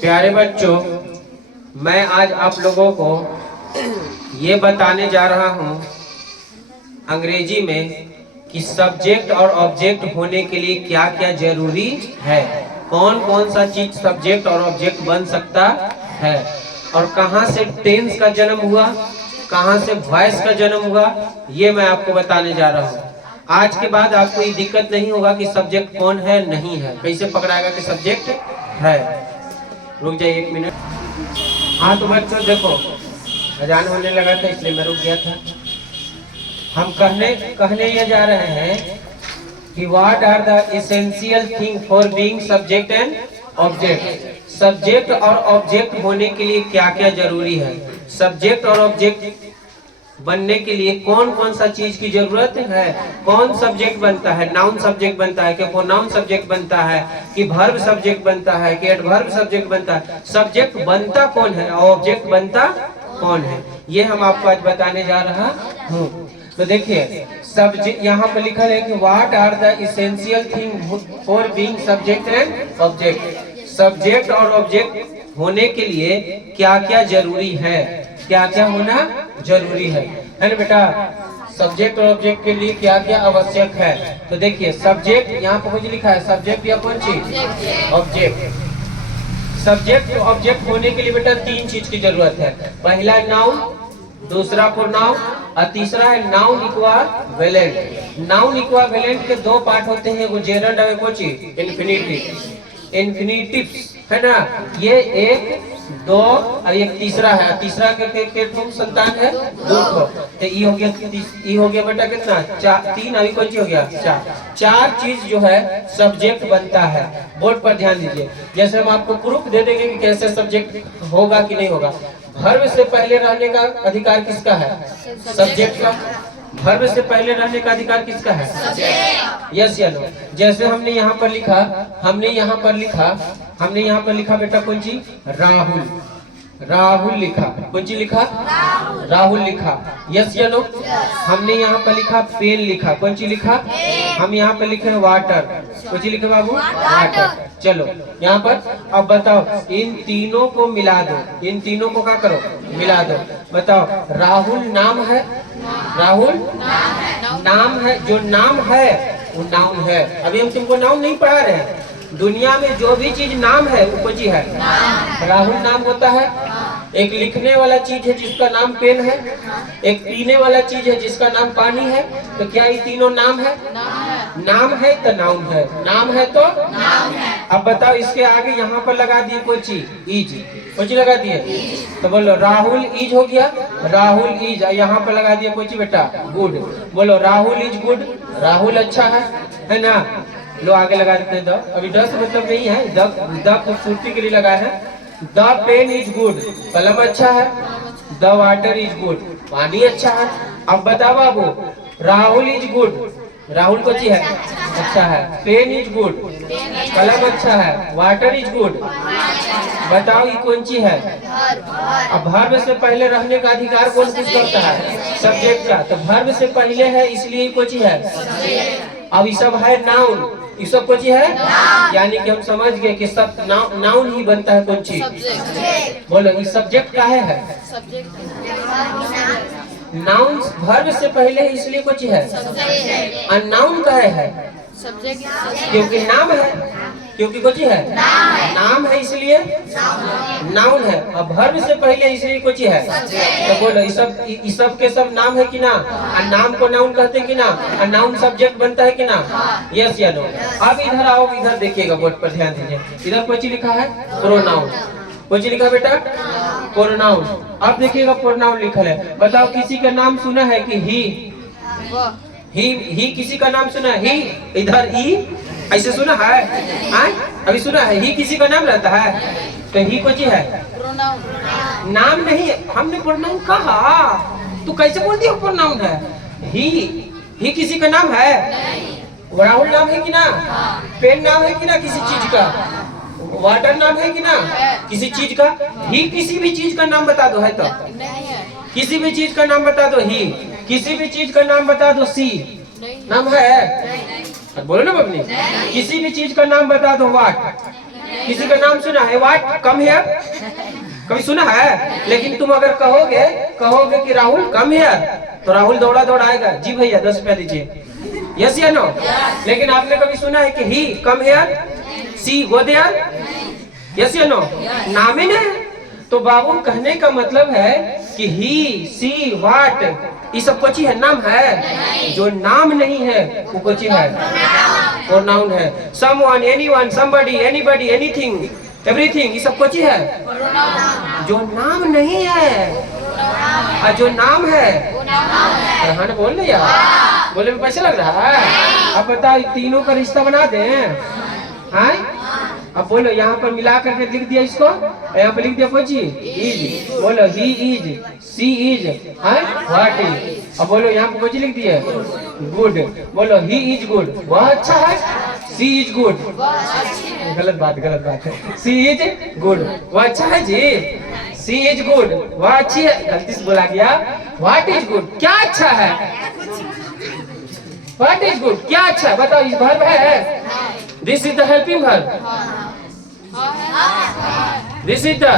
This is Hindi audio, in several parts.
प्यारे बच्चों, मैं आज आप लोगों को ये बताने जा रहा हूँ अंग्रेजी में कि सब्जेक्ट और ऑब्जेक्ट होने के लिए क्या क्या जरूरी है, कौन कौन सा चीज सब्जेक्ट और ऑब्जेक्ट बन सकता है, और कहाँ से टेंस का जन्म हुआ, कहाँ से वॉइस का जन्म हुआ, ये मैं आपको बताने जा रहा हूँ। आज के बाद आपको ये दिक्कत नहीं होगा कि सब्जेक्ट कौन है नहीं है, कैसे पकड़ाएगा कि सब्जेक्ट है। रुक जाइए 1 मिनट। हाँ तो बच्चों देखो, अजान होने लगा था इसलिए मैं रुक गया था। हम कहने ये जा रहे हैं कि what are the essential thing for being subject and object. Subject और ऑब्जेक्ट होने के लिए क्या क्या जरूरी है, सब्जेक्ट और ऑब्जेक्ट बनने के लिए कौन कौन सा चीज की जरूरत है, कौन सब्जेक्ट बनता है, नाउन सब्जेक्ट बनता है कि प्रोनाउन सब्जेक्ट बनता है कि वर्ब सब्जेक्ट बनता है कि एडवर्ब सब्जेक्ट बनता है, सब्जेक्ट बनता कौन है और ऑब्जेक्ट बनता कौन है, ये हम आपको आज बताने जा रहा हूँ। तो देखिए सब्जेक्ट यहाँ पे लिखा है कि what are the essential thing for being subject and object. Subject और ऑब्जेक्ट होने के लिए क्या क्या जरूरी है, क्या क्या होना जरूरी है ना बेटा। सब्जेक्ट और ऑब्जेक्ट के लिए क्या क्या आवश्यक है, तो देखिए सब्जेक्ट यहाँ पर कुछ लिखा है, सब्जेक्ट या कौन चीज, ऑब्जेक्ट। सब्जेक्ट और ऑब्जेक्ट होने के लिए बेटा 3 चीज की जरूरत है। पहला नाउन, दूसरा प्रोनाउन और तीसरा है नाउन इक्विवेलेंट। नाउन इक्विवेलेंट के 2 पार्ट होते हैं, वो जेरंड और कोची इन्फिनिटिव। इन्फिनिटिव्स है ना, ये 1 2 और एक तीसरा है, तीसरा के संतान है 2 तो ये हो गया, ये हो गया बेटा कितना 3, अभी कौन सी हो गया 4 चीज जो है सब्जेक्ट बनता है। बोर्ड पर ध्यान दीजिए, जैसे हम आपको प्रूफ दे देंगे कि कैसे सब्जेक्ट होगा कि नहीं होगा। वर्ब से पहले रहने का अधिकार किसका है, सब्जेक्ट का। वर्ब से पहले रहने का अधिकार किसका है, यस या नो। जैसे हमने यहाँ पर लिखा बेटा कौन सी, राहुल। राहुल लिखा, कौन सी लिखा, राहुल लिखा, यस या नो। हमने यहाँ पर लिखा पेन लिखा, कौन सी लिखा, हम यहाँ पर लिखे वाटर, कौन सी लिखे बाबू, वाटर। चलो यहाँ पर अब बताओ, इन तीनों को मिला दो, इन तीनों को क्या करो, मिला दो। बताओ राहुल नाम है, राहुल नाम है, जो नाम है वो नाउन है। अभी हम तुमको नाउन नहीं पढ़ा रहे हैं, दुनिया में जो भी चीज नाम है वो कौन सी है, राहुल नाम होता है। एक लिखने वाला चीज है जिसका नाम पेन है, एक पीने वाला चीज है जिसका नाम पानी है। तो क्या ये तीनों नाम है, नाम है तो नाउन है, नाम है तो नाउन है। अब बताओ इसके आगे यहाँ पर लगा दिए कोई चीज, इज, कोई चीज लगा दिए, तो बोलो राहुल इज हो गया, राहुल इज। यहाँ पर लगा दिया कोई चीज बेटा गुड, बोलो राहुल इज गुड, राहुल अच्छा है ना। लो आगे लगा देते हैं द, अभी द से मतलब नहीं है, द खूबसूरती के लिए लगा है। द पेन इज गुड, कलम अच्छा है। द वाटर इज गुड, पानी अच्छा है। अब बताओ बाबू, राहुल इज गुड, राहुल को जी है अच्छा है। पेन इज गुड, कलम अच्छा है। वाटर इज गुड, बताओ ये कौन सी है। अब वर्ब से पहले रहने का अधिकार कौन किस करता है, सब्जेक्ट का। तो वर्ब से पहले है इसलिए कौन सी है। अब ये सब है नाउन, ये सब कौन सी है, यानी कि हम समझ गए कि सब नाउन ही बनता है कौन सी, बोलो ये सब्जेक्ट का है। नाउन वर्ब से पहले है इसलिए कुछ है, और नाउन का है सब्जेक्ट, क्योंकि नाम है, क्योंकि कुछ है नाम है इसलिए नाउन है। अब वर्ब से पहले इसलिए कुछ है, तो बोलो ये सब के सब नाम है कि ना, और नाम को नाउन कहते हैं कि ना, और नाउन सब्जेक्ट बनता है कि ना, यस या नो। अब इधर आओ, इधर देखिएगा, बोर्ड पर ध्यान दीजिए, इधर कुछ लिखा है प्रोनाउन, कुछ लिखा बेटा प्रोनाउन। अब देखिएगा प्रोनाउन लिखा है, बताओ किसी का नाम सुना है कि ही किसी का नाम सुना है, ही इधर ई ऐसे सुना है, अभी सुना है, ही किसी का नाम रहता है, तो ही कुछ है नाम नहीं, हमने प्रोनाउन कहा, तू कैसे बोलती हो प्रोनाउन है। ही किसी का नाम है, राहुल नाम है कि ना, पेन नाम है कि ना किसी चीज का, वाटर नाम है कि ना किसी चीज का। ही किसी भी चीज का नाम बता दो, है तो किसी भी चीज का नाम बता दो, ही किसी भी चीज का नाम बता दो, सी नाम है, बोलो ना बबनी, किसी भी चीज का नाम बता दो। व्हाट, किसी का नाम सुना है? व्हाट कम हियर, कभी सुना है? लेकिन तुम अगर कहोगे कि राहुल कम हियर, तो राहुल दौड़ा दौड़ा आएगा, जी भैया 10 रुपया दीजिए, यस या नो? लेकिन आपने कभी सुना है कि he come here, she go there, yes या नो? नाम ही नहीं। तो बाबू कहने का मतलब है कि ही, सी, व्हाट, ये सब कुछ है, नाम है। जो नाम नहीं है वो कुछ है, और नाउन है। Someone, anyone, somebody, anybody, anything, everything, ये सब कुछ है। जो नाम नहीं है और जो नाम है, हाँ ना, बोल रहे यार, बोले में पैसा लग रहा है। अब बताओ तीनों का रिश्ता बना दें, हाँ? अब बोलो, यहाँ पर मिला करके लिख दिया इसको, यहाँ पर लिख दिया कोची इज, बोलो he is, she is, what is. अब बोलो यहाँ पर कोची लिख दिया गुड, बोलो ही इज गुड, वह अच्छा है, सी इज गुड, गलत बात है, सी इज गुड, वह अच्छा है जी, सी इज गुड, वह अच्छी है, गलती से बोला गया। व्हाट इज गुड, क्या अच्छा है? व्हाट इज गुड, क्या अच्छा, बताओ, इस वर्ब है। This is the helping verb. This is the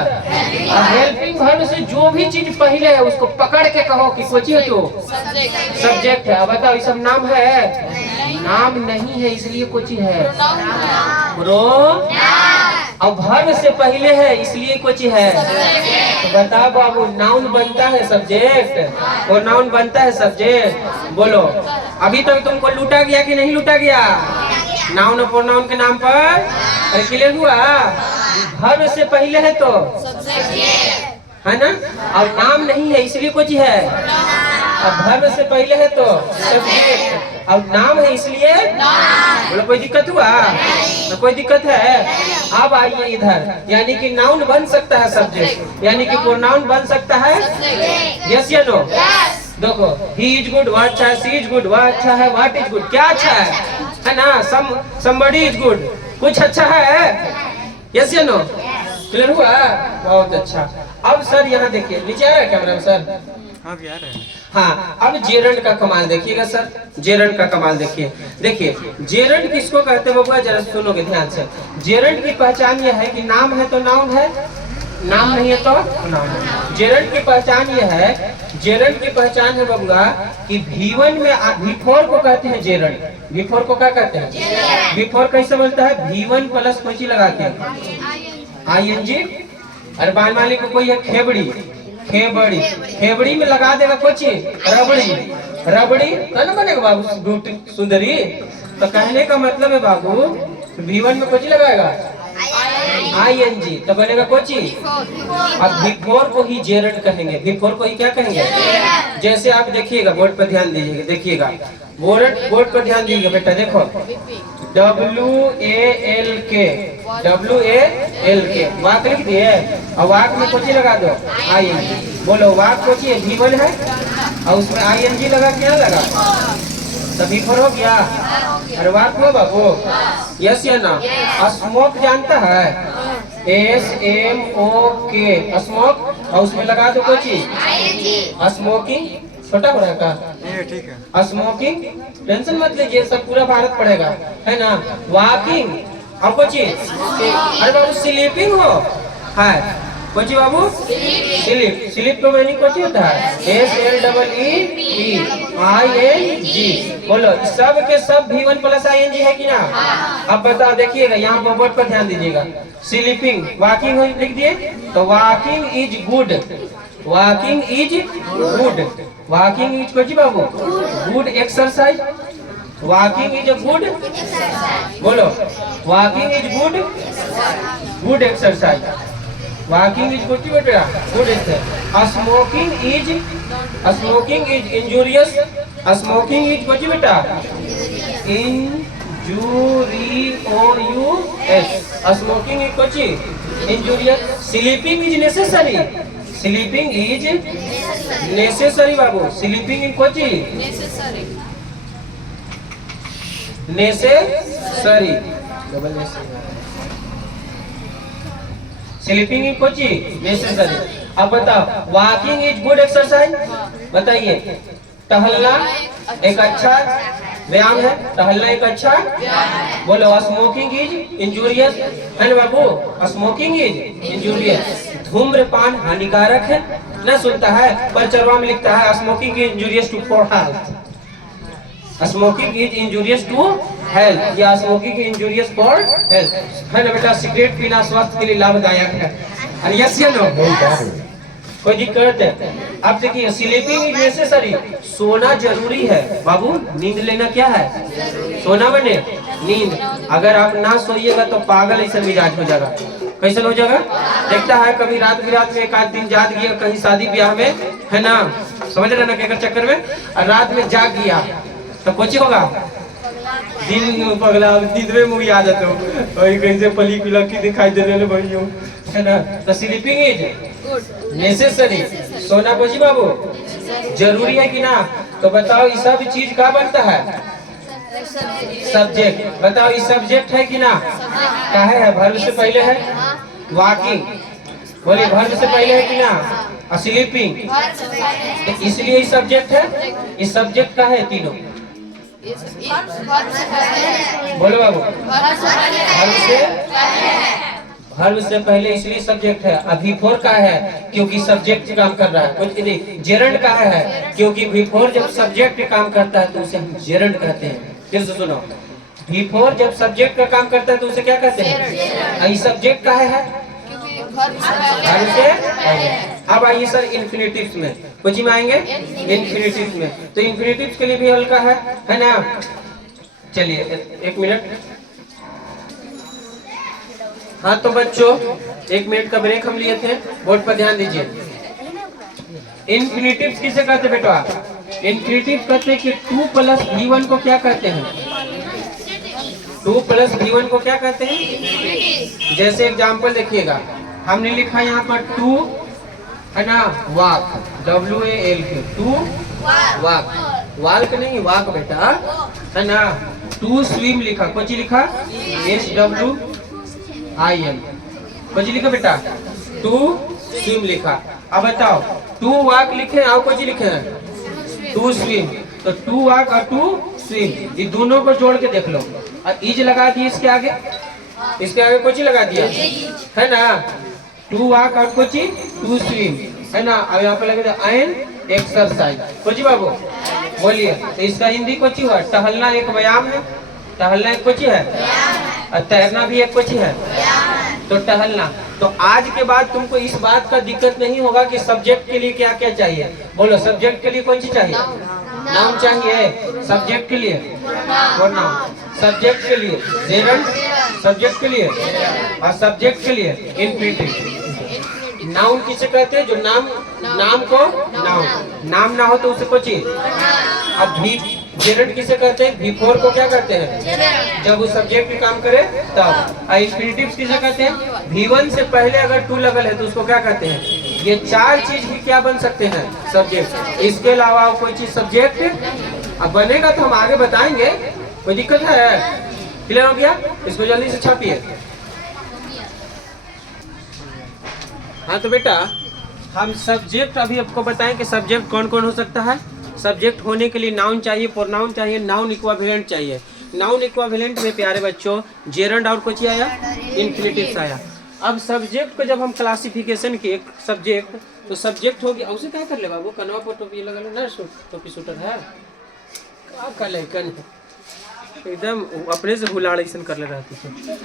helping verb से जो भी चीज पहले है उसको पकड़ के कहो कि कोची है, तो सब्जेक्ट है। अब बताओ, ये सब नाम है? नाम नहीं है, इसलिए कोची है, प्रो। अब वर्ब से पहले है इसलिए कोची है। तो बताओ बाबू, नाउन बनता है सब्जेक्ट और नाउन बनता है सब्जेक्ट। बोलो, अभी तक तुमको लूटा गया कि नहीं लूटा गया? नाउन और प्रोनाउन के नाम पर अरे क्लियर हुआ? वर्ब से पहले है तो है ना, और नाम नहीं है इसलिए कुछ है। अब वर्ब से पहले है तो सब्जेक्ट, और नाम है इसलिए। बोलो, कोई दिक्कत हुआ? तो कोई दिक्कत है? अब आइए इधर, यानी कि नाउन बन सकता है सब्जेक्ट, यानी कि प्रोनाउन बन सकता है, यस या नो? देखो, ही इज गुड, वह अच्छा है, सी इज गुड, वह अच्छा है, व्हाट इज गुड, क्या अच्छा है ना? समबडी इज गुड, कुछ अच्छा है, यस या नो? क्लियर हुआ? बहुत अच्छा। अब सर यहाँ देखिए, नीचे आ रहा है कैमरा में सर? हाँ भी आ रहा है। हाँ, अब जेरंड का कमाल देखिएगा सर, जेरंड का कमाल देखिए। देखिए, जेरंड किसको कहते हैं बबुआ, जरा सुनोगे ध्यान से। जेरंड की पहचान यह है कि नाम है तो नाउन है, नाम नहीं है तो नाउन है। जेरंड की पहचान यह है, जेरंड की पहचान है बबुआ कि V1 में V4 को कहते हैं जेरंड। V4 को क्या कहते हैं? V4 कैसे बनता है? V1 प्लस कोची लगाते हैं, ING। अरे बाल मालिक को कोई है खेबड़ी, खेबड़ी, खेबड़ी में लगा देगा कोची रबड़ी, रबड़ी तो ना बनेगा बाबू सुंदरी। तो कहने का मतलब है बाबू, V1 में कोची लगाएगा ING, तो बनेगा कोची। अब V4 को ही जेरंड कहेंगे, V4 को ही क्या कहेंगे? जैसे आप देखिएगा, बोर्ड पर ध्यान दीजिएगा, देखिएगा बोर्ड पर ध्यान दीजिएगा बेटा, देखो WALK, वाक लिख दिए, और वाक में कोची लगा दो ING। बोलो, वाक कोची है, V1 है, और उसमें ING लगा, क्या लगा? तभी पर हो गया। अरे वाक हो बाबू, यस या ना? स्मोक जानता है, SMOK, स्मोक, और उसमें लगा दो कोई चीज, स्मोकिंग, छोटा बड़ा का, ठीक है, स्मोकिंग, टेंशन मत लीजिए, सब पूरा भारत पढ़ेगा, है ना? वॉकिंग, और कोई चीज, अरे बाबू स्लीपिंग हो है, कोई चीज बाबू स्लीप, स्लीप को मीनिंग कोई होता है SLEEPING। बोलो, सब के सब V1 प्लस ING है कि ना? अब बताओ, देखिएगा यहाँ पर बोर्ड पर ध्यान दीजिएगा। स्लीपिंग, वॉकिंग लिख दिए, तो walking is good, walking is good, walking is कोची बाबू good exercise, walking is good, बोलो walking is good, good exercise, walking is good बेटा, good exercise. Smoking is injurious, smoking is कोची बेटा इंजूरियस, स्मोकिंग इज कोची injurious. Sleeping is necessary, sleeping is necessary बाबू, स्लीपिंग इज कोची necessary, double necessary, sleeping is कोची नेसेसरी। अब बताओ, वॉकिंग इज गुड एक्सरसाइज, बताइए टहलना एक अच्छा व्यायाम है, टहलना एक अच्छा बोलो। स्मोकिंग इज इंजूरियस है ना बाबू, स्मोकिंग इज इंजूरियस। धूम्रपान हानिकारक है ना, सुनता है पर चरवा में लिखता है smoking is injurious to for health. Smoking is injurious to health या smoking is injurious for health है ना बेटा। सिगरेट पीना स्वास्थ्य के लिए लाभदायक है। और यस या नो, कोई दिक्कत है? अब देखिए स्लीपिंग इज नेसेसरी, सोना जरूरी है बाबू। नींद लेना क्या है? सोना बने नींद। अगर आप ना सोइएगा तो पागल ऐसा मिजाज हो जाएगा। कैसे हो जाएगा? देखता है कभी रात बिरात में एक आध दिन जाग गया कहीं शादी ब्याह में है ना, समझ रहे ना क्या चक्कर में, और रात में जाग गया तो कुछ होगा, दिन पगला नींद में मुझे आ जाते हो और कैसे पली पिलकी दिखाई देने भाई है ना। तो स्लीपिंग इज नेसेसरी, सोना कोची बाबू जरूरी है कि ना? तो बताओ ये सब चीज का बनता है? सब्जेक्ट। बताओ ये सब्जेक्ट है कि ना? काहे है? वर्ब से पहले है वॉकिंग, बोलिए वर्ब से पहले है कि ना? स्लीपिंग, इसलिए ये सब्जेक्ट है। इस सब्जेक्ट का है तीनों, बोलो बाबू। वर्ब से पहले इसलिए सब्जेक्ट है। अभी फोर का है क्योंकि सब्जेक्ट काम कर रहा है। कुछ नहीं, जेरंड का है क्योंकि बिफोर जब सब्जेक्ट काम करता है तो उसे हम जेरंड कहते हैं। फिर से सुनो, बिफोर जब सब्जेक्ट का काम करता है तो उसे क्या कहते हैं? ये सब्जेक्ट का है वर्ब से। अब आइए सर इन्फिनिटिव्स में, कुछ में आएंगे इन्फिनिटिव्स में। तो इन्फिनिटिव्स के लिए भी हल्का है ना। चलिए एक मिनट। हाँ तो बच्चों 1 मिनट का ब्रेक हम लिए थे, बोर्ड पर ध्यान दीजिए। इन्फिनिटिव्स किसे कहते बेटा? इन्फिनिटिव कहते हैं कि 2 + V1 को क्या कहते हैं? 2 + V1 को क्या कहते हैं? जैसे एग्जाम्पल देखिएगा, हमने लिखा यहाँ पर 2 है ना, वॉक WALK, 2 वॉक, वॉक नहीं वॉक बेटा है ना। 2 स्विम लिखा, कुछ लिखा SWIM, कुछ लिखा बेटा 2 स्विम लिखा। अब बताओ 2 वॉक लिखे और कुछ लिखे हैं 2 स्विम। तो 2 वॉक और 2 स्विम ये दोनों को जोड़ के देख लो, और इज लगा दिए इसके आगे, इसके आगे कुछ लगा दिया है ना। 2 वॉक और कुछ 2 स्विम है ना। अब यहाँ पे लगे एन एक्सरसाइज, कुछ बाबू बोलिए। तो इसका हिंदी कुछ हुआ, टहलना एक व्यायाम है, टहलना एक कुछ है, और तैरना भी एक कुछ है। तो टहलना। तो आज के बाद तुमको इस बात का दिक्कत नहीं होगा कि सब्जेक्ट के लिए क्या क्या चाहिए। बोलो सब्जेक्ट के लिए कौन सी चाहिए? नाउन चाहिए। सब्जेक्ट के लिए नाउन, सब्जेक्ट के लिए जेरंड, सब्जेक्ट के लिए, और सब्जेक्ट के लिए इन्फिनिटिव। नाउन किसे कहते हैं? जो नाम को नाम ना हो तो उसे कुछ। अब भी जेरंड किसे कहते हैं? बिफोर को क्या कहते हैं? जब वो सब्जेक्ट के काम करे तब। और इन्फिनिटिव्स किसे कहते हैं? V1 से पहले अगर 2 लगल है तो उसको क्या कहते हैं? ये 4 चीज ही क्या बन सकते हैं? सब्जेक्ट। इसके अलावा कोई चीज सब्जेक्ट अब बनेगा तो हम आगे बताएंगे, कोई दिक्कत है? क्लियर हो गया? इसको जल्दी से छापिए। हाँ तो बेटा हम सब्जेक्ट अभी आपको बताएं कि सब्जेक्ट कौन कौन हो सकता है। सब्जेक्ट होने के लिए नाउन चाहिए, प्रोनाउन चाहिए, नाउन इक्विवेलेंट चाहिए। नाउन इक्विवेलेंट में प्यारे बच्चों जेरंड और कुछ आया, इन्फिनिटिव्स आया। अब सब्जेक्ट को जब हम क्लासिफिकेशन किए सब्जेक्ट, तो सब्जेक्ट हो गया। उसे क्या कर ले बाबू, कनवा पर टोपी लगा लो ना, टोपी शूटर है क्या कर ले, कन एकदम अपने से भुलाड़ ऐसा कर ले रहती है।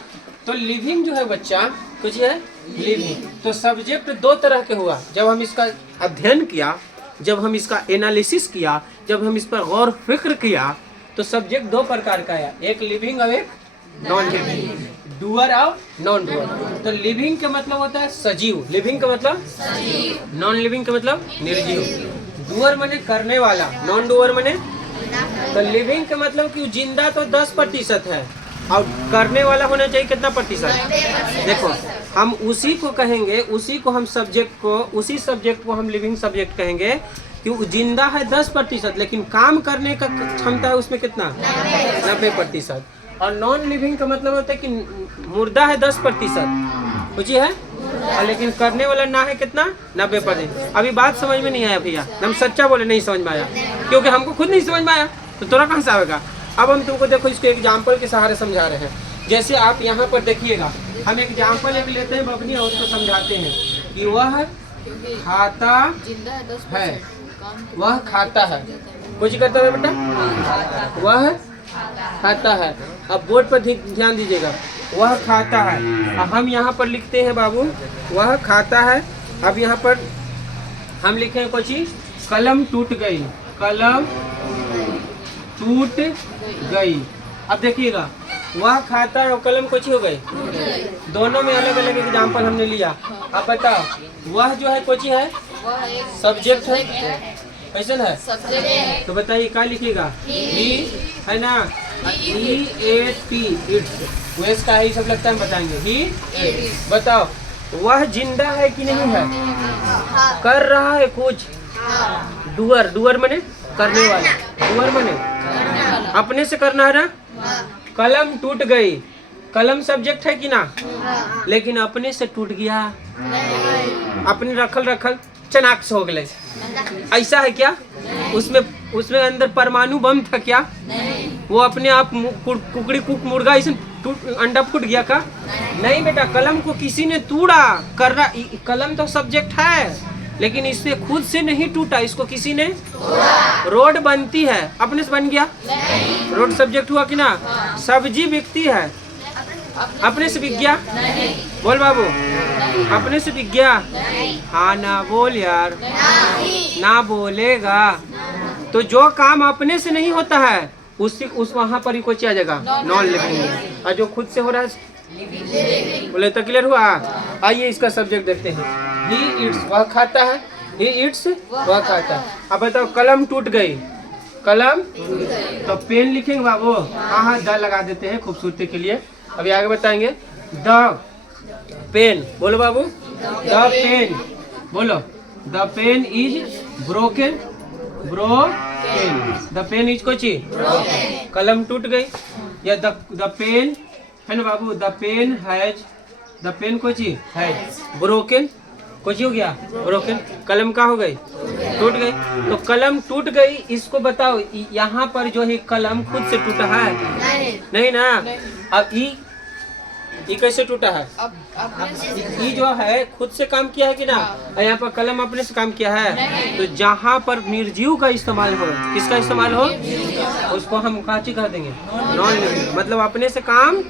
तो लिविंग जो है बच्चा कुछ है लिविंग। तो सब्जेक्ट 2 तरह के हुआ। जब हम इसका अध्ययन किया, जब हम इसका एनालिसिस किया, जब हम इस पर गौर फिक्र किया, तो सब्जेक्ट 2 प्रकार का है, एक लिविंग और एक नॉन लिविंग, डूअर और नॉन डूअर। तो लिविंग का मतलब होता है सजीव, लिविंग का मतलब सजीव, नॉन लिविंग का मतलब निर्जीव। डूअर माने करने वाला, नॉन डूअर माने। तो लिविंग का मतलब कि जिंदा तो 10% है और करने वाला होना चाहिए कितना प्रतिशत? देखो हम उसी को कहेंगे, उसी को हम सब्जेक्ट को, उसी सब्जेक्ट को हम लिविंग सब्जेक्ट कहेंगे कि जिंदा है 10%, लेकिन काम करने का क्षमता है उसमें कितना? 90%। और नॉन लिविंग का मतलब होता है कि मुर्दा है 10%, कुछ है, और लेकिन करने वाला ना है कितना? 90%। अभी बात समझ में नहीं आया भैया, हम सच्चा बोले नहीं समझ में आया, क्योंकि हमको खुद नहीं समझ में आया तो तोरा कहाँ से आएगा? अब हम तुमको देखो इसको एग्जाम्पल के सहारे समझा रहे हैं। जैसे आप यहाँ पर देखिएगा, हम एग्जाम्पल एक लेते हैं बबनी और उसको समझाते हैं कि वह खाता है, वह खाता है। कुछ करता है बेटा, वह खाता है। अब बोर्ड पर ध्यान दीजिएगा, वह खाता है। अब हम यहाँ पर लिखते हैं बाबू, वह खाता है। अब यहाँ पर हम लिखे हैं कुछ, कलम टूट गई, कलम टूट गई। अब देखिएगा, वह खाता है और कलम कुछ हो गई, दोनों में अलग अलग एग्जाम्पल हमने लिया। अब बताओ, वह जो है कुछ है, सब्जेक्ट है, कैसे है? तो बताइए क्या लिखिएगा, ही है ना, EAT, इट्स। वेस्ट का ही सब लगता है, हम बताएंगे ही। बताओ, वह जिंदा है कि नहीं है? कर रहा है कुछ, डूअर, डूअर मने करने वाला, डूअर मने अपने से करना है ना। कलम टूट गई, कलम सब्जेक्ट है कि ना, लेकिन अपने से टूट गया, अपने रखल रखल चनाक से हो गए। ऐसा है क्या? उसमें अंदर परमाणु बम था क्या? वो अपने आप कुकड़ी कुक मुर्गा इसे अंडा फूट गया का? नहीं बेटा, कलम को किसी ने तोड़ा। कर रहा, कलम तो सब्जेक्ट है, लेकिन इससे खुद से नहीं टूटा, इसको किसी ने रोड बनती है, अपने से बन गया। रोड सब्जेक्ट हुआ कि ना? सब्जी बिकती है, अपने से बिक गया। बोल बाबू, अपने से बिक गया? हाँ ना बोल यार, ना बोलेगा तो जो काम अपने से नहीं होता है उस वहाँ पर ही कोई आ जाएगा, नॉन लिखेंगे। और जो खुद से हो रहा है, बोले तो क्लियर हुआ। आइए इसका सब्जेक्ट देखते हैं। ही इट्स, वह खाता है, ही इट्स, वह खाता है। अब बताओ, कलम टूट गई, कलम तो पेन लिखेंगे बाबू। हाँ, द लगा देते हैं खूबसूरती के लिए। अभी आगे बताएंगे, द पेन, बोलो बाबू, द पेन, बोलो, the pen is broken, broken, the pen is कोची, कलम टूट गई। या द पेन है ना बाबू, the pen has, the pen कोची है, ब्रोकन, कुछ हो गया, ब्रोकन, कलम का हो गई, टूट गई। तो कलम टूट गई, इसको बताओ, यहाँ पर जो है कलम खुद से टूटा है? नहीं ना। अब ई कैसे टूटा है? ई जो है खुद से काम किया है कि ना? यहाँ पर कलम अपने से काम किया है। तो जहाँ पर निर्जीव का इस्तेमाल हो, किसका इस्तेमाल हो, उसको हम काची कह देंगे, नॉन लिविंग, मतलब अपने से काम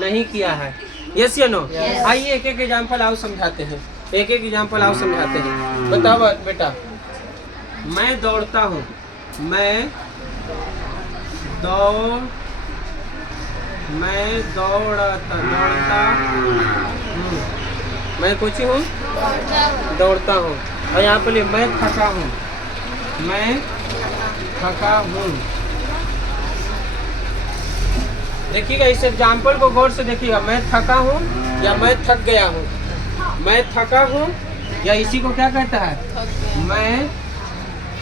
नहीं किया है। यस या नो? आइए एक एक एग्जाम्पल आओ समझाते हैं, एक एक एग्जाम्पल आओ समझाते हैं। बताओ बेटा, मैं दौड़ता हूँ, मैं दौड़ता हूँ, मैं कुछ हूँ, दौड़ता हूँ। और यहाँ पर मैं थका हूँ, मैं थका हूँ। देखिएगा इस एग्जाम्पल को गौर से देखिएगा, मैं थका हूँ या मैं थक गया हूँ, मैं थका हूँ या इसी को क्या कहता है, मैं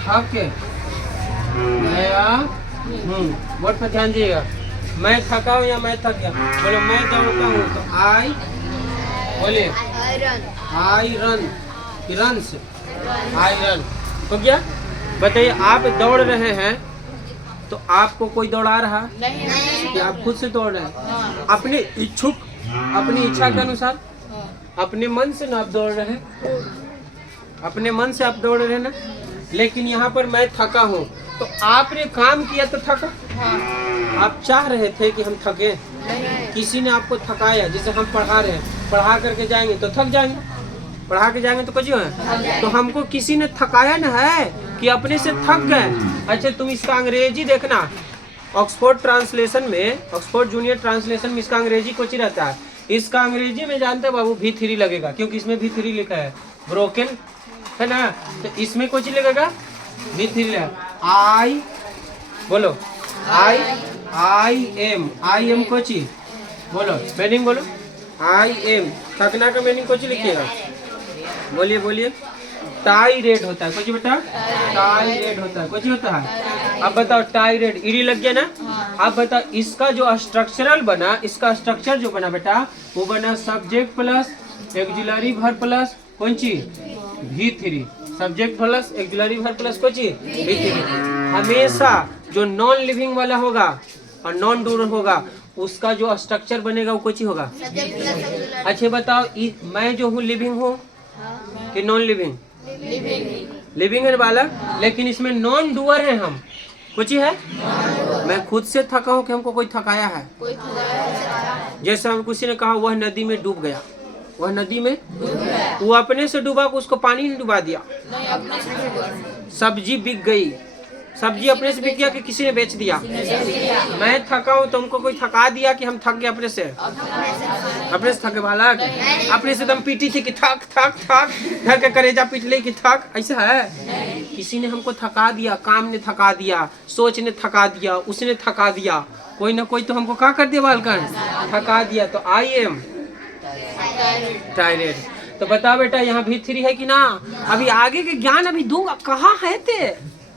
थक गया हूँ। बोर्ड पर ध्यान दीजिएगा, मैं थका हूँ या मैं थक गया। बोलो, मैं दौड़ता हूँ तो आई, बोलिए I run, runs, I run हो गया। बताइए, आप दौड़ रहे हैं तो आपको कोई दौड़ा रहा नहीं, कि आप खुद से दौड़ रहे हैं? अपने इच्छुक, अपनी इच्छा के अनुसार, अपने मन से ना आप दौड़ रहे हैं, अपने मन से आप दौड़ रहे हैं ना। लेकिन यहाँ पर मैं थका हूँ, तो आपने काम किया तो थका। आप चाह रहे थे कि हम थके, किसी ने आपको थकाया। जैसे हम पढ़ा रहे हैं, पढ़ा करके जाएंगे तो थक जाएंगे, पढ़ा के जाएंगे तो कुछ है, तो हमको किसी ने थकाया ना है कि अपने से थक गए। अच्छा, तुम इसका अंग्रेजी देखना, ऑक्सफोर्ड ट्रांसलेशन में, ऑक्सफोर्ड जूनियर ट्रांसलेशन में इसका अंग्रेजी कुछ ही रहता है। इसका अंग्रेजी में जानते बाबू V3 लगेगा, क्योंकि इसमें V3 लिखा है, ब्रोकन है ना, तो इसमें कुछ लगेगा V3 लगेगा। आई, बोलो आई एम कोची, बोलो मीनिंग, बोलो आई एम, थकना का मीनिंग कुछ लिखिएगा, बोलिए। टाई रेड होता है कुछ बेटा, टाई रेड होता है कुछ होता है। अब बताओ, टाई रेड, ईडी लग गया ना। अब बताओ, इसका जो स्ट्रक्चरल बना, इसका स्ट्रक्चर जो बना बेटा, वो बना subject plus axillary verb plus कौन चीज, V3, subject plus axillary verb plus कौन चीज, V3। हमेशा जो नॉन लिविंग वाला होगा और नॉन डूअर होगा उसका जो स्ट्रक्चर बनेगा वो कुछ ही होगा। अच्छा बताओ, मैं जो हूँ लिविंग हूँ कि नॉन लिविंग? लिविंग है बालक, लेकिन इसमें नॉन डूअर है हम, कुछ ही है। मैं खुद से थका हूँ कि हमको कोई थकाया है? जैसे हम किसी ने कहा वह नदी में डूब गया, वह नदी में वो अपने से डूबा, उसको पानी नहीं डुबा दिया। सब्जी बिक गई, सब्जी अपने से बिक गया कि किसी ने बेच दिया? मैं थका हूँ तो हमको कोई थका दिया कि हम थक गए अपने से? अपने से थके बालक, अपने से दम पीटी थी कि थक थक थक, घर का करेजा पीट ले कि थक, ऐसा है? किसी ने हमको थका दिया, काम ने थका दिया, सोच ने थका दिया, उसने थका दिया, कोई ना कोई तो हमको क्या कर दिया बालकन? थका दिया। तो आई एम टायर्ड। तो बताओ बेटा यहाँ V3 है कि ना? अभी आगे के ज्ञान अभी दूंगा, कहाँ है ते?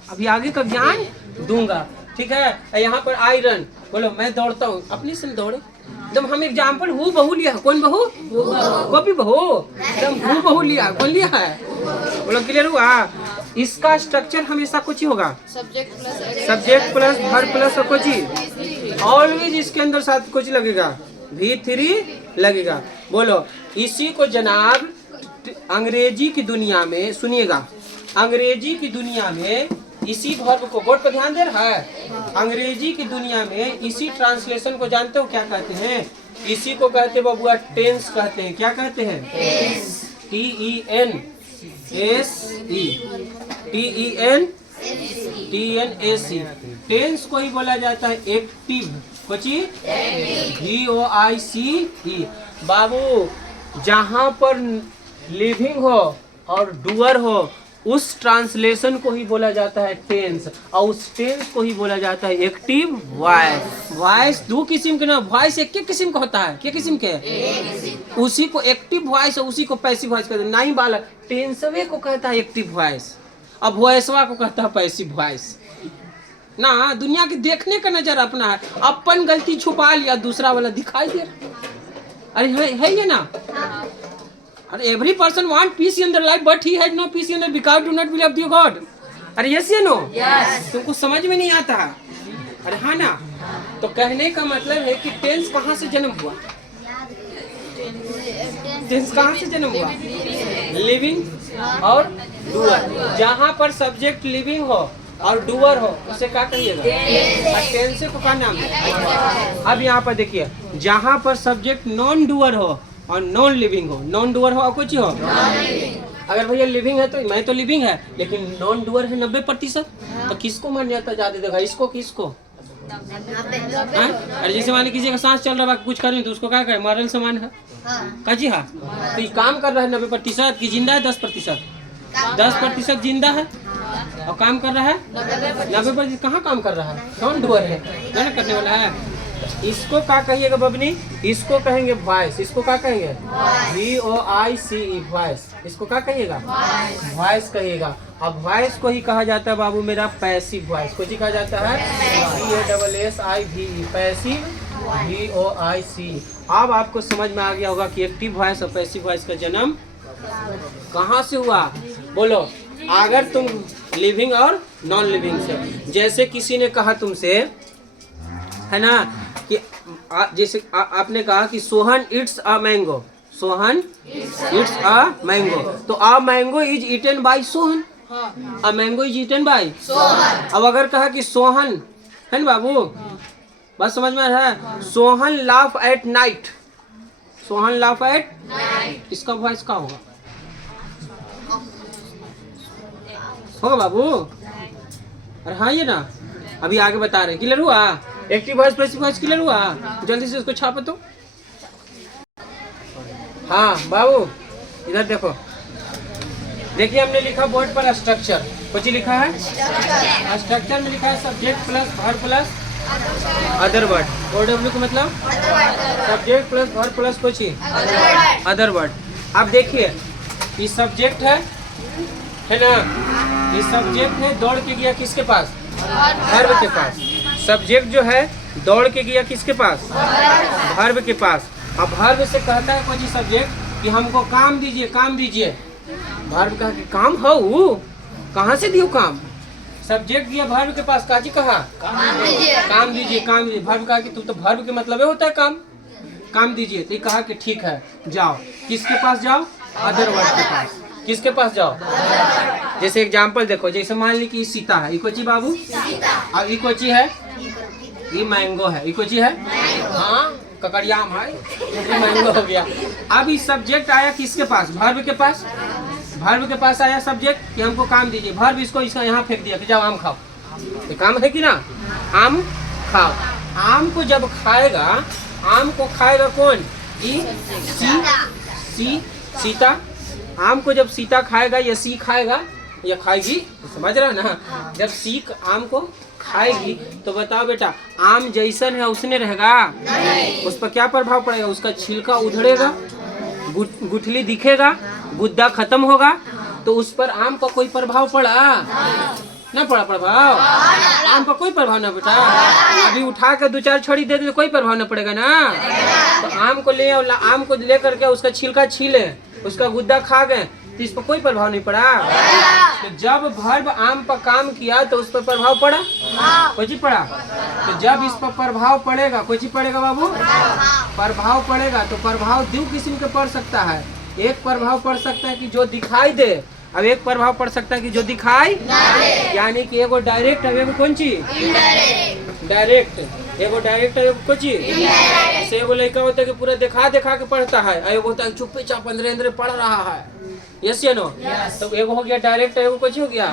अभी आगे का ज्ञान दूंगा, ठीक है। यहाँ पर आई रन, बोलो मैं दौड़ता हूँ, अपनी से दौड़े एकदम। हम एग्जाम्पल हूँ बहू लिया, कौन बहू? कॉपी बहू, एकदम हूँ बहू लिया, कौन लिया है? बोलो क्लियर हुआ? इसका स्ट्रक्चर हमेशा कुछ ही होगा, सब्जेक्ट प्लस वर्ब प्लस कुछ ही, ऑलवेज इसके अंदर साथ कुछ लगेगा, V3 लगेगा। बोलो इसी को जनाब अंग्रेजी की दुनिया में, सुनिएगा, अंग्रेजी की दुनिया में इसी वर्ब को, बोर्ड पर ध्यान दे रहा है, अंग्रेजी की दुनिया में इसी ट्रांसलेशन को जानते हो क्या कहते हैं? इसी को कहते बबुआ टेंस कहते हैं। क्या कहते हैं? TENSE। टेंस को ही बोला जाता है एक्टिव, कोची VOICE। बाबू जहाँ पर लिविंग हो और डूअर हो उस ट्रांसलेशन को ही बोला जाता है टेंस, और उस टेंस को ही बोला जाता है एक्टिव वॉइस। वॉइस दो किस्म के ना, वॉइस एक किस्म का होता है, क्या किस्म के? उसी को एक्टिव वॉइस और उसी को पैसिव वॉइस कहते हैं। नहीं बालक, टेंसवे को कहता है एक्टिव वॉइस, अब वॉइसवा को कहता है पैसिव वॉइस ना। दुनिया के देखने का नजर अपना है, अपन गलती छुपा लिया, दूसरा वाला दिखाई दे रहा। अरे है ये ना? अरे every person want peace in their life but he has no peace in their because do not believe the god. अरे यस या नो? तुमको समझ में नहीं आता? अरे हाँ ना। तो कहने का मतलब है कि टेंस कहाँ से जन्म हुआ? टेंस कहाँ से जन्म हुआ? लिविंग और डूअर। जहाँ पर सब्जेक्ट लिविंग हो और डूअर हो उसे क्या कहिएगा? टेंस को क्या नाम है? अब यहाँ पर देखिए, जहाँ पर सब्जेक्ट नॉन डूअर हो और नॉन लिविंग हो, नॉन डूअर हो और कुछ हो, अगर भैया लिविंग है तो मैं तो लिविंग है, लेकिन नॉन डूअर है 90%, तो किसको मान्यता ज्यादा देगा? इसको किसको? अरे जैसे मान किसी का सांस चल रहा है, कुछ करें तो उसको क्या करें? मरल समान है का? जी हाँ। तो ये काम कर रहा है 90% की जिंदा है 10%? 10% जिंदा है और काम कर रहा है 90%। कहाँ काम कर रहा है? नॉन डूअर है, ना करने वाला है। इसको क्या कहिएगा बबनी? इसको कहेंगे वॉइस। इसको क्या कहेंगे? VOICE voice. इसको क्या कहिएगा? वॉइस कहिएगा। अब वॉइस को ही कहा जाता है बाबू मेरा पैसिव वॉइस। को ही कहा जाता है PASSIVE, पैसिव VOICE। अब आपको समझ में आ गया होगा कि एक्टिव वॉइस और पैसिव वॉइस का जन्म कहाँ से हुआ। बोलो, अगर तुम लिविंग और नॉन लिविंग से, जैसे किसी ने कहा तुमसे, है ना, कि जैसे आपने कहा कि Sohan it's a mango, Sohan it's a mango, तो a mango is eaten by Sohan, a mango is eaten by Sohan. अब अगर कहा कि सोहन, है ना बाबू, बस समझ में आ रहा है? Sohan laugh at night, Sohan laugh at night, इसका वॉइस क्या होगा? होगा बाबू? अरे हाँ ये ना, अभी आगे बता रहे। क्लियर हुआ? Active voice passive voice clear हुआ? जल्दी से इसको छापो तो। हाँ बाबू इधर देखो, देखिए हमने लिखा बोर्ड पर स्ट्रक्चर। कुछ लिखा है स्ट्रक्चर में, लिखा है subject plus verb plus other word. OW का मतलब सब्जेक्ट प्लस वर्ब प्लस कुछ ही अदर वर्ड। अब देखिए ये सब्जेक्ट है ना, ये सब्जेक्ट है, दौड़ के गया किसके पास? वर्ब के पास। सब्जेक्ट जो है दौड़ के गया किसके पास? वर्ब के पास। अब वर्ब से कहता है कोई सब्जेक्ट कि हमको काम दीजिए, काम दीजिए। वर्ब कहा कि काम हो, कहाँ से दियो काम? सब्जेक्ट दिया वर्ब के पास, काजी कहा काम दीजिए, काम दीजिए। वर्ब कहा कि तुम तो वर्ब के मतलब होता है काम दीजिए। तो ये कहा कि ठीक है जाओ, किसके पास जाओ, अदर वर्ड के पास। किसके पास जाओ, जैसे एग्जाम्पल देखो, जैसे मान ली कि सीता है, इकोची बाबू, और इकोची है, ये मैंगो है, इकोची है, हाँ ककड़ियाम है, ये मैंगो हो गया। अब इस सब्जेक्ट आया किसके पास, वर्ब के पास। वर्ब के पास आया सब्जेक्ट कि हमको काम दीजिए, वर्ब इसको इसका यहाँ फेंक दिया कि जाओ आम खाओ। ये काम है कि ना, आम खाओ। आम को जब खाएगा, आम को खाएगा कौन, सीता। आम को जब सीता खाएगा या सी खाएगा या खाएगी, समझ रहा ना। जब सी आम को खाएगी तो बताओ बेटा, आम जैसन है उसने रहेगा, उस पर क्या प्रभाव पड़ेगा, उसका छिलका उधड़ेगा, गुठली दिखेगा, गुद्दा खत्म होगा, तो उस पर आम का कोई प्रभाव पड़ा ना, पड़ा प्रभाव, आम का कोई प्रभाव ना बेटा। अभी उठा कर 2-4 छड़ी दे दे तो कोई प्रभाव ना पड़ेगा ना। तो आम को ले, आम को लेकर के उसका छिलका छीले, उसका गुद्दा खा गए, तो इस पर कोई प्रभाव नहीं पड़ा। तो जब वर्ब आम पर काम किया तो उस पर प्रभाव पड़ा, कोई चीज पड़ा। तो जब इस पर प्रभाव पड़ेगा, कोई चीज पड़ेगा बाबू, प्रभाव पड़ेगा। तो प्रभाव दो किस्म के पड़ सकता है। एक प्रभाव पड़ सकता है कि जो दिखाई दे, अब एक प्रभाव पड़ सकता है कि जो दिखाई, यानी कि एगो डायरेक्ट है, एगो कौन चीज डायरेक्ट, एगो डायरेक्ट है, एगो कौन चीज। जैसे एगो लड़का होता है कि पूरा दिखा के पढ़ता है, एगो होता है चुप्पे चाप अंदर पढ़ रहा है, यस या नो। तो एगो हो गया डायरेक्ट, एगो कुछ हो गया।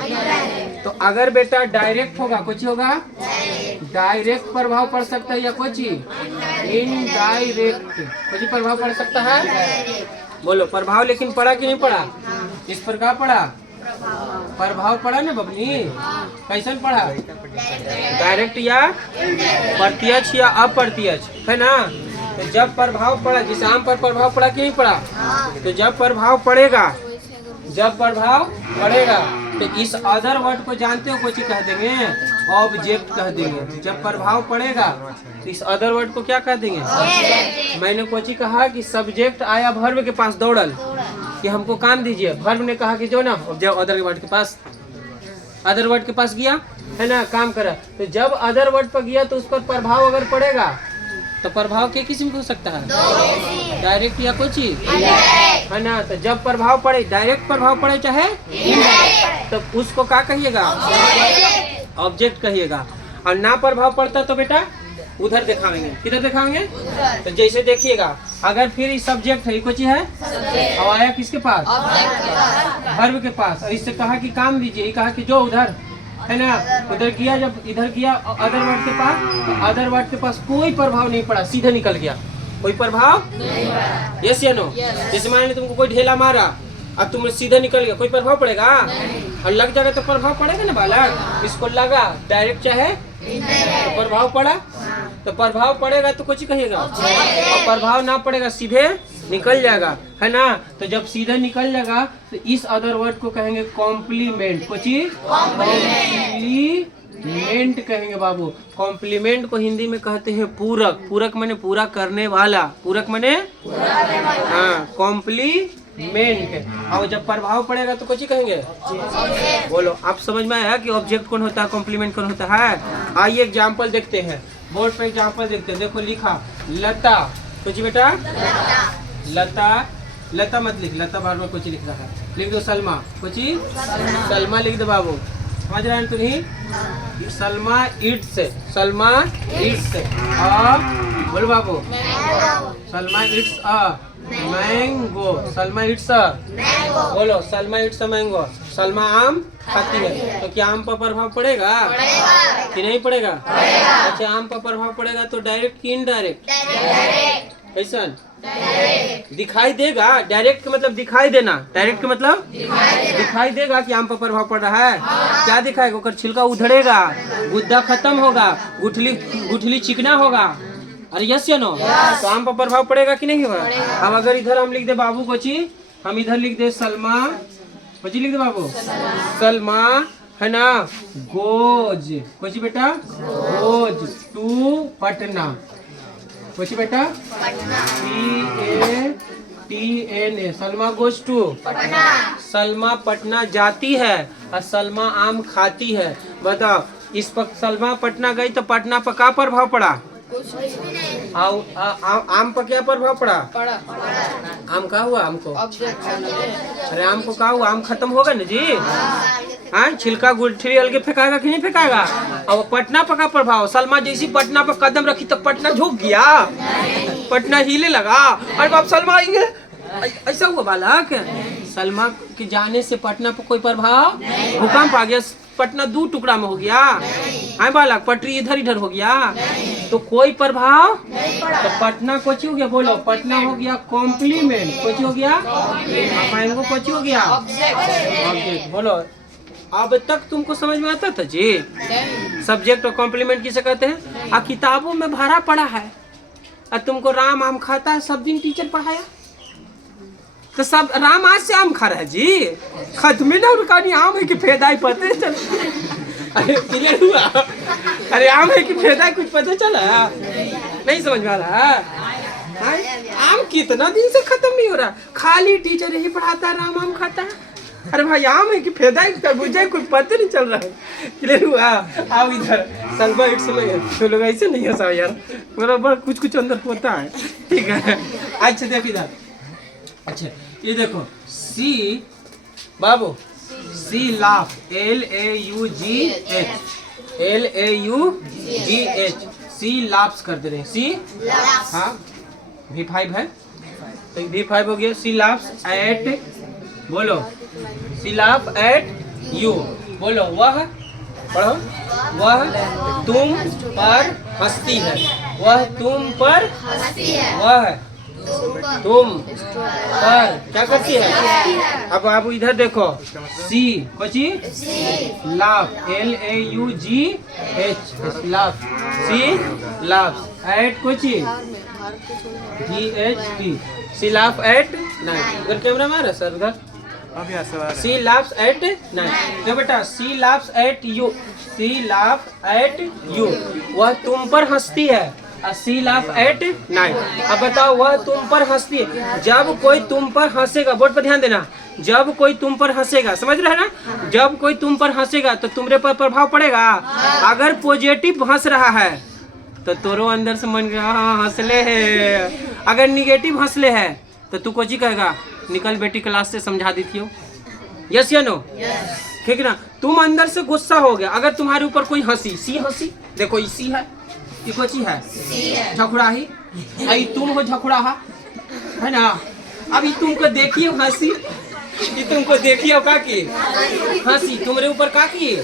तो अगर बेटा डायरेक्ट होगा, कुछ होगा डायरेक्ट प्रभाव पड़ सकता है, या कुछ इनडायरेक्ट कुछ प्रभाव पड़ सकता है। बोलो प्रभाव लेकिन पड़ा कि नहीं पड़ा, इस प्रकार पड़ा, प्रभाव पड़ा ना बबनी। कैसन पड़ा, डायरेक्ट या प्रत्यक्ष या अप्रत्यक्ष, है ना। तो जब प्रभाव पड़ा, जिस आम पर प्रभाव पड़ा कि नहीं पड़ा, तो जब प्रभाव पड़ेगा, जब प्रभाव पड़ेगा तो इस अदर वर्ड को जानते हो, कुछ कह देंगे ऑब्जेक्ट कह देंगे। जब प्रभाव पड़ेगा तो इस अदर वर्ड को क्या कह देंगे। मैंने कुछ कहा कि सब्जेक्ट आया वर्ब के पास दौड़ल कि हमको काम दीजिए, वर्ब ने कहा कि जो ना, जब अदर वर्ड के पास, अदर वर्ड के पास गया, है ना, काम करा। तो जब अदर वर्ड पर गया तो उस पर प्रभाव अगर पड़ेगा तो प्रभाव के किस्म हो सकता है, डायरेक्ट या कुछ ही, है ना। तो जब प्रभाव पड़े, डायरेक्ट प्रभाव पड़े चाहे तो उसको क्या कहिएगा, ऑब्जेक्ट कहिएगा। और ना प्रभाव पड़ता तो बेटा उधर दिखाएंगे, किधर दिखाएंगे। तो जैसे देखिएगा, अगर फिर इस सब्जेक्ट है, कुछ है, और आया किसके पास, वर्ब के पास, और इससे कहा कि काम दीजिए, कहा कि जो उधर, है ना, उधर किया, जब इधर किया अदर वर्ड के पास, तो अदर वर्ड के पास कोई प्रभाव नहीं पड़ा, सीधे निकल गया, कोई प्रभाव, यस या नो। जैसे मान लो तुमको कोई ढेला मारा और तुम सीधे निकल गया, कोई प्रभाव पड़ेगा, और लग जाएगा तो प्रभाव पड़ेगा ना बालक। इसको लगा डायरेक्ट चाहे तो प्रभाव पड़ा, तो प्रभाव पड़ेगा तो कुछ कहिएगा, और प्रभाव ना पड़ेगा सीधे निकल जाएगा, है ना। तो जब सीधे निकल जाएगा तो इस अदर वर्ड को कहेंगे कॉम्प्लीमेंट, कुछ कॉम्प्लीमेंट कहेंगे बाबू। कॉम्प्लीमेंट को हिंदी में कहते हैं पूरक। पूरक माने पूरा करने वाला, पूरक माने हाँ, कॉम्प्लीमेंट। और जब प्रभाव पड़ेगा तो कुछ कहेंगे, बोलो आप समझ में आया कि ऑब्जेक्ट कौन होता है, कॉम्प्लीमेंट कौन होता है। आइए एग्जाम्पल देखते हैं, बोर्ड पर एग्जाम्पल देखते हैं। देखो लिखा लता, कुछ बेटा लता, लता मत लिख, लता बार बार कुछ लिख रहा है, लिख दो सलमा, कुछ सलमा लिख दो बाबू, समझ रहे हैं तुम्हें। Salma it's, Salma it's a, बोलो बाबू, Salma it's a mango, Salma it's a, बोलो Salma it's a mango. Salma आम खाती है, तो क्या आम पर प्रभाव पड़ेगा कि नहीं पड़ेगा। अच्छा आम पर प्रभाव पड़ेगा तो डायरेक्ट कि इनडायरेक्ट, कैसा दिखाई देगा। डायरेक्ट का मतलब दिखाई देना, डायरेक्ट का मतलब दिखाई देगा कि आम पर प्रभाव पड़ रहा है। क्या दिखाएगा, ओकर छिलका उधड़ेगा, गुद्दा खत्म होगा, गुठली चिकना होगा, अरे यस या नो। तो आम पर प्रभाव पड़ेगा कि नहीं होगा। अब अगर इधर हम लिख दे बाबू कोची, हम इधर लिख दे सलमा, कोची लिख दे बाबू सलमा, है ना, गोज, कोची बेटा गोज टू पटना, कोची बेटा TNA सलमा गोes to पटना। सलमा पटना जाती है और सलमा आम खाती है। बताओ इस पर सलमा पटना गई तो पटना पर क्या प्रभाव पड़ा? आम पर क्या प्रभाव पड़ा? आम का हुआ? आम को अरे आम को क्या हुआ? आम खत्म होगा ना जी। हाँ छिलका गुठली अलगे फेंकाएगा कि नहीं फेंकाएगा? अब पटना पर का प्रभाव? सलमा जैसी पटना पर कदम रखी तो पटना झुक गया, पटना हिले लगा। अरे बाप सलमा आएंगे, ऐसा हुआ बालक? सलमा के जाने से पटना पर कोई प्रभाव? भूकंप आ गया, पटना 2 टुकड़ा में हो गया। हाँ बालक, पटरी इधर इधर हो गया तो कोई प्रभाव? तो पटना कुछ हो गया, बोलो। पटना हो गया कॉम्प्लीमेंट, कुछ हो गया मैंगो, कुछ हो गया ऑब्जेक्ट। बोलो अब तक तुमको समझ में आता था जी? सब्जेक्ट और कॉम्प्लीमेंट किसे कहते हैं? आ किताबों में भरा पड़ा है। और तुमको राम आम खाता है सब दिन टीचर पढ़ाया, तो सब राम आज से आम खा रहा है जी। खत्म ना कहानी आम है कि फेदाई पता चल। अरे क्लियर हुआ? अरे आम है कि फेदाई कुछ पता चला? नहीं समझ में आ रहा? आम कितना दिन से खत्म नहीं हो रहा, खाली टीचर यही पढ़ाता है राम आम खाता है। अरे भाई आम है कि फेदाई बुझाई कुछ पता नहीं चल रहा है। क्लियर हुआ? आओ इधर सलमा एक सुनो, लोग ऐसे नहीं है यार, बराबर कुछ कुछ अंदर होता है, ठीक है। अच्छा देखो इधर, अच्छा ये देखो सी बाबू, सी लाफ, LAUGH, LAUGH, सी लाफ्स कर दे रहे हैं। सी हाँ V5 है तो V5 हो गया। सी लाफ्स एट, बोलो सी लाफ एट यू, बोलो वह, पढ़ो, वह तुम पर हंसती है, वह तुम पर हंसती है, वह तुम पर क्या करती है? अब आप इधर देखो सी कोची laugh, LAUGH laugh, she laugh at कोची GHT, she laugh at night. उधर कैमरा मारा सर, उधर सी लाफ्स एट नाइट। तो बेटा she laughs at you, she laugh at you, वह तुम पर हंसती है। She laugh at night. अब बताओ वह तुम पर हंसती है। जब कोई तुम पर हंसेगा, बोर्ड पर ध्यान देना, जब कोई तुम पर हंसेगा, समझ रहे हैं ना? जब कोई तुम पर हंसेगा तो तुम्हारे पर प्रभाव पड़ेगा। अगर पॉजिटिव हंस रहा है तो तोरो अंदर से मन हाँ हंसले है। अगर निगेटिव हंसले है तो तू कोची कहेगा, निकल बेटी क्लास से समझा दी थी। यस या नो? ठीक ना? तुम अंदर से गुस्सा हो गया, अगर तुम्हारे ऊपर कोई हंसी, सी हंसी देखो, इसी है ये कोची है झकुड़ाही, आई तुम हो झकुड़ाहा है ना। अभी तुमको देखिए हंसी, कि तुमको देखिए का की हंसी तुम्हारे ऊपर का की।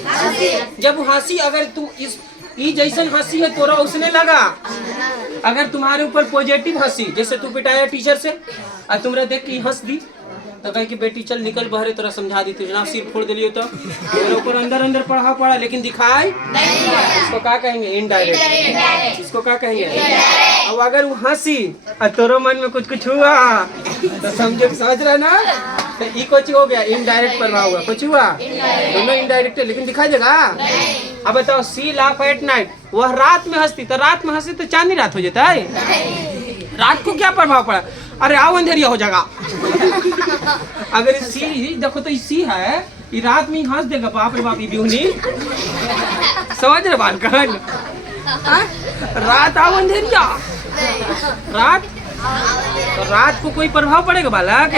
जब हंसी अगर तुम इस जैसन हंसी है तोरा उसने लगा, अगर तुम्हारे ऊपर पॉजिटिव हंसी, जैसे तू पिटाया टीचर से और तुमरा देख के हंस दी तो कहे कि बेटी चल निकल बहरे, तोरा समझा दी थी जनाब, सिर फोड़ दिलियो तो मेरे ऊपर अंदर अंदर पड़ा लेकिन दिखाई नहीं। इसको क्या कहेंगे? इनडायरेक्ट। इसको क्या कहेंगे? अब अगर वो हंसी और तोरो मन में कुछ हुआ तो समझ रहा ना, तो ई कुछ हो गया, इनडायरेक्ट प्रभाव हुआ। कुछ हुआ, दोनों इनडायरेक्ट है लेकिन दिखाई देगा। अब बताओ सी लाफ एट नाइट, वह रात में हंसती, तो रात में हंसी तो चांदनी रात हो जाता है। रात को क्या प्रभाव पड़ा? अरे आओ अंधेरिया हो जाएगा। अगर सी देखो तो सी है, ये रात में हंस देगा, बाप रे बाप ये बिहुनी, समझ रहे बालकन? रात आओ अंधेरिया, रात तो रात को कोई प्रभाव पड़ेगा बालक?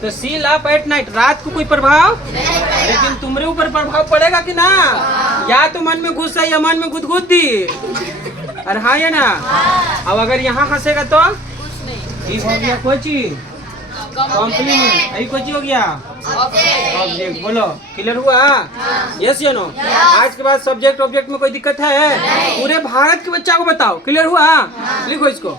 तो सी लाफ एट नाइट, रात को कोई प्रभाव, लेकिन तुम्हारे ऊपर प्रभाव पड़ेगा कि ना? या तो मन में गुस्सा या मन में गुदगुदी। अरे हाँ या ना? अब अगर यहाँ हंसेगा तो ठीक हो गया, कोई चीज कॉम्प्लीमेंट, यही कोई चीज हो गया ऑब्जेक्ट। बोलो क्लियर हुआ? यस या नो? आज के बाद सब्जेक्ट ऑब्जेक्ट में कोई दिक्कत है? पूरे भारत के बच्चा को बताओ, क्लियर हुआ? लिखो इसको।